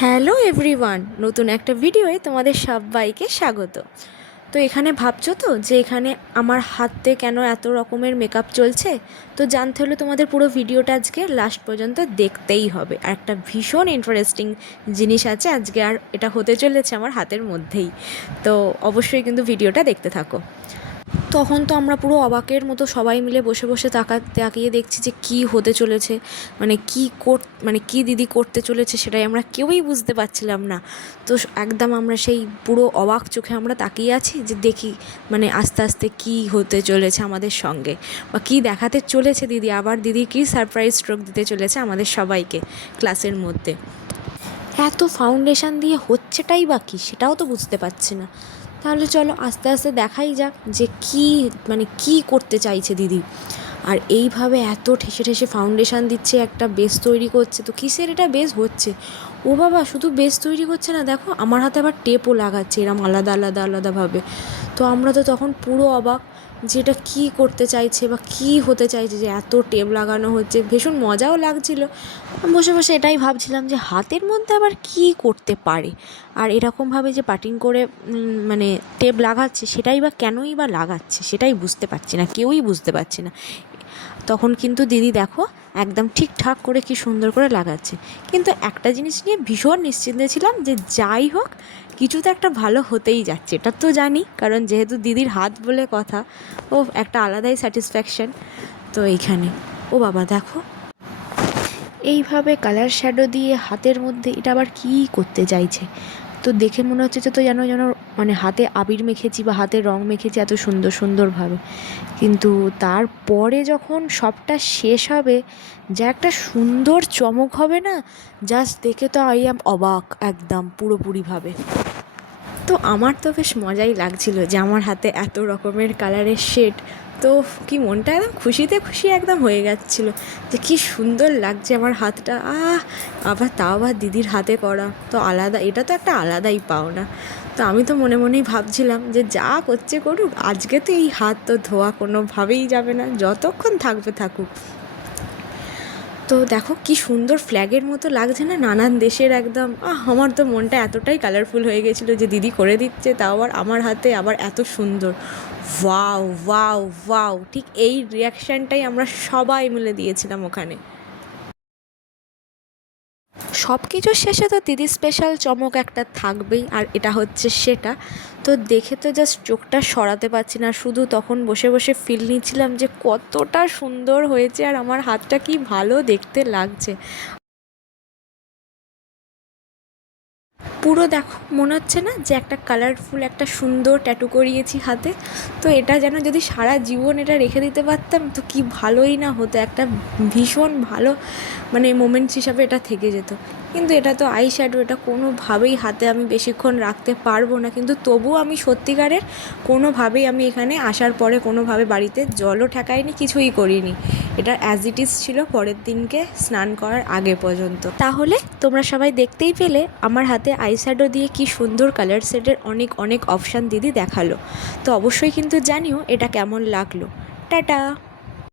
Hello everyone, নতুন একটা ভিডিওয়ে তোমাদের সবাইকে স্বাগত। তো এখানে ভাবছ তো যে এখানে আমার হাতে কেন এত রকমের মেকআপ চলছে? তো জানতে হলে তোমাদের পুরো ভিডিওটা আজকে লাস্ট পর্যন্ত দেখতেই হবে। আর একটা ভীষণ ইন্টারেস্টিং জিনিস আছে, আজকে আর এটা হতে চলেছে আমার হাতের মধ্যেই। তো অবশ্যই কিন্তু ভিডিওটা দেখতে থাকো। তখন তো আমরা পুরো অবাকের মতো সবাই মিলে বসে বসে তাকা তাকিয়ে দেখছি যে কী হতে চলেছে মানে কী কর মানে কী দিদি করতে চলেছে সেটাই আমরা কেউই বুঝতে পারছিলাম না। তো একদম আমরা সেই পুরো অবাক চোখে আমরা তাকিয়ে আছি যে দেখি মানে আস্তে আস্তে কী হতে চলেছে আমাদের সঙ্গে বা কী দেখাতে চলেছে দিদি, আবার দিদি কী সারপ্রাইজ স্ট্রোক দিতে চলেছে আমাদের সবাইকে ক্লাসের মধ্যে। এত ফাউন্ডেশন দিয়ে হচ্ছেটাই বা সেটাও তো বুঝতে পারছি না। তাহলে চলো আস্তে আস্তে দেখাই যাক যে কি মানে কি করতে চাইছে দিদি। আর এইভাবে এত ঠেসে ঠেসে ফাউন্ডেশান দিচ্ছে, একটা বেস তৈরি করছে। তো কিসের এটা বেস হচ্ছে? ও বাবা, শুধু বেস তৈরি করছে না, দেখো, আমার হাতে আবার টেপও লাগাচ্ছে, এরম আলাদা আলাদা, আলাদাভাবে। তো আমরা তো তখন পুরো অবাক যে এটা কী করতে চাইছে বা কী হতে চাইছে যে এত টেপ লাগানো হচ্ছে। ভীষণ মজাও লাগছিল। বসে বসে এটাই ভাবছিলাম যে হাতের মধ্যে আবার কী করতে পারে? আর এরকমভাবে যে পাটিং করে মানে টেপ লাগাচ্ছে, সেটাই বা কেনই বা লাগাচ্ছে, সেটাই বুঝতে পারছি না, কেউই বুঝতে পারছি না। তখন কিন্তু দিদি দেখো একদম ঠিকঠাক করে কি সুন্দর করে লাগাচ্ছে। কিন্তু একটা জিনিস নিয়ে ভীষণ নিশ্চিন্তে ছিলাম যে যাই হোক, কিছু তো একটা ভালো হতেই যাচ্ছে, এটা তো জানি। কারণ যেহেতু দিদির হাত বলে কথা, ও একটা আলাদাই স্যাটিসফ্যাকশন তো এইখানে, ও বাবা দেখো। এইভাবে কালার শ্যাডো দিয়ে হাতের মধ্যে এটা আবার কী করতে চাইছে? তো দেখে মনে হচ্ছে যে তো যেন যেন মানে হাতে আবির মেখেছি বা হাতে রং মেখেছি এত সুন্দর সুন্দরভাবে। কিন্তু তারপরে যখন সবটা শেষ হবে, যা একটা সুন্দর চমক হবে না জাস্ট দেখে তো আই অবাক একদম পুরোপুরিভাবে। তো আমার তো বেশ মজাই লাগছিল যে আমার হাতে এত রকমের কালারের শেড তো কি মনটা একদম খুশিতে খুশি একদম হয়ে যাচ্ছিল যে কি সুন্দর লাগছে আমার হাতটা। আহ, আবার তাও আবার দিদির হাতে করা। তো আলাদা, এটা তো একটা আলাদাই পাওনা। তো আমি তো মনে মনেই ভাবছিলাম যে যা করছে করুক, আজকে তো এই হাত তো ধোয়া কোনোভাবেই যাবে না, যতক্ষণ থাকবে থাকুক। তো দেখো কি সুন্দর ফ্ল্যাগের মতো লাগছে না, নানান দেশের একদম, আহ, আমার তো মনটা এতটাই কালারফুল হয়ে গেছিল যে দিদি করে দিচ্ছে, তাও আবার আমার হাতে আবার এত সুন্দর। ওয়াও ওয়াও ওয়াও ঠিক এই রিয়াকশানটাই আমরা সবাই মিলে দিয়েছিলাম ওখানে। সব কিছুর শেষে তো দিদি স্পেশাল চমক একটা থাকবেই, আর এটা হচ্ছে সেটা। তো দেখে তো জাস্ট চোখটা সরাতে পারছি না, শুধু তখন বসে বসে ফিল নিচ্ছিলাম যে কতটা সুন্দর হয়েছে আর আমার হাতটা কি ভালো দেখতে লাগছে। পুরো দেখো, মনে হচ্ছে না যে একটা কালারফুল একটা সুন্দর ট্যাটু করিয়েছি হাতে? তো এটা যেন যদি সারা জীবন এটা রেখে দিতে পারতাম, তো কি ভালোই না হতো। একটা ভীষণ ভালো মানে মোমেন্টস হিসাবে এটা থেকে যেত। কিন্তু এটা তো আই শ্যাডো এটা কোনোভাবেই হাতে আমি বেশিক্ষণ রাখতে পারব না। কিন্তু তবুও আমি সত্যিকারের কোনোভাবেই আমি এখানে আসার পরে কোনোভাবে বাড়িতে জলও ঠেকাইনি, কিছুই করিনি। এটা অ্যাজ ইট ইজ ছিল পরের দিনকে স্নান করার আগে পর্যন্ত। তাহলে তোমরা সবাই দেখতেই পেলে, আমার হাতে আই শ্যাডো দিয়ে কি সুন্দর কালার সেটের অনেক অনেক অপশান দিদি দেখাল। তো অবশ্যই কিন্তু জানিও এটা কেমন লাগল। টাটা!